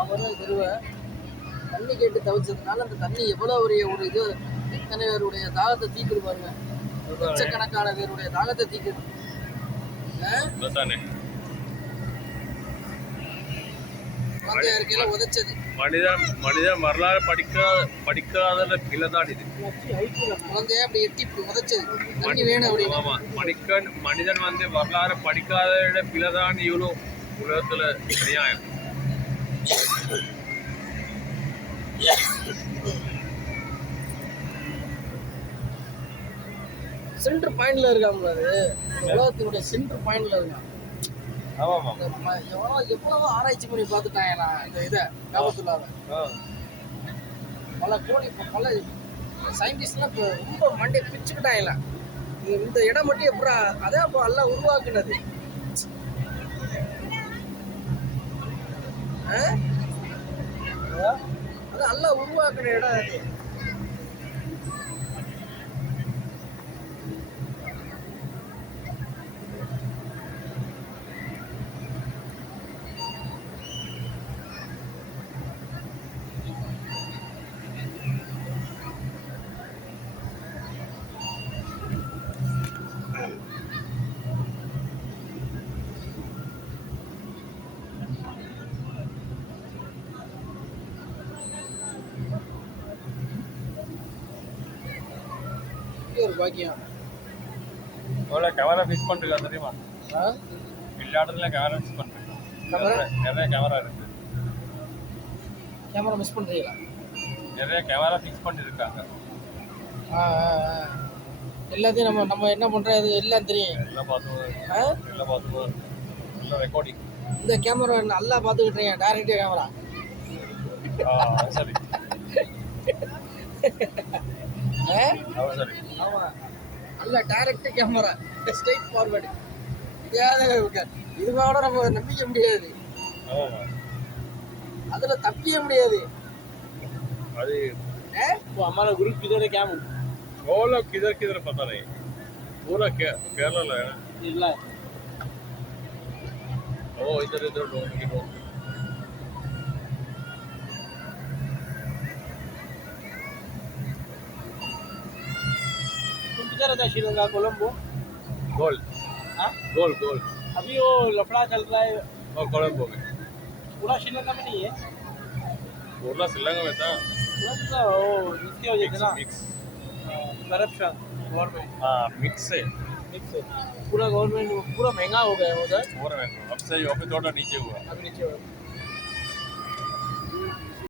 அவரும் திருவ தண்ணி கேட்டு தவிச்சதுனால அந்த தண்ணி எவ்வளவு ஒரு இது எத்தனை பேருடைய தாகத்தை தீக்குது பாருங்க. லட்சக்கணக்கான பேருடைய தாகத்தை தீக்குது. உதச்சது மனிதன் வரலாறு படிக்காத கிளதான் இது. குழந்தைய அப்படி எட்டி உதச்சது தண்ணி வேணும் அப்படின்னு. மனிதன் வந்து வரலாறு படிக்காத பிள்ளைதான் இவ்வளோ உலகத்துல நியாயம். சென்டர் பாயிண்ட்ல இருக்காங்க. உலகத்தினுடைய சென்டர் பாயிண்ட்ல இருக்கான். எவ்வளவோ ஆராய்ச்சி பண்ணி பார்த்துட்டாங்க இந்த இதை காபத்துள்ளாத பல சயின்டிஸ்ட்லாம் இப்போ ரொம்ப மண்டே பிச்சுக்கிட்டாங்களா. இந்த இடம் மட்டும் எப்படா அதே அப்போ எல்லாம் உருவாக்குனது. அது எல்லாம் உருவாக்குன இடம் அது. ஒரு பாக்கியம். கேமரா ஃபிக்ஸ் பண்ணிருக்காங்க தெரியுமா? எல்லா இடத்துல கேமரா ஃபிக்ஸ் பண்ணிருக்காங்க. நிறைய கேமரா இருக்கு. கேமரா மிஸ் பண்றீங்களா? நிறைய கேமரா ஃபிக்ஸ் பண்ணிருக்காங்க. எல்லாத்தையும் நம்ம என்ன பண்றது எல்லாம் தெரியும். எல்லாம் பார்த்துவோம். எல்லாம் ரெக்கார்டிங். இந்த கேமரா நல்லா பார்த்துக்கிட்டீங்க. Direct camera. சரி. சரி. ஆமா நல்ல டைரக்ட் கேமரா ஸ்ட்ரைட் ஃபார்வர்டு. இதுவோட நம்ம நம்பிக்க முடியாது. அதுல தப்பிக்க முடியாது. அது वो हमारा ग्रुप किधर है क्या बोल? वो लोग किधर पता नहीं. पूरा केरला है ना. ಇಲ್ಲ ओ इधर लोग किधर था श्रीलंका कोलंबो? गोल. हाँ गोल. अभी वो लफड़ा चल रहा है और कोलंबो में. पूरा श्रीलंका में नहीं है. पूरा श्रीलंका में था. वो इसकी वजह से ना करप्शन गवर्नमेंट. हाँ मिक्स है. पूरा गवर्नमेंट पूरा महंगा हो गया उधर. अब से थोड़ा नीचे हुआ. अभी नीचे हुआ.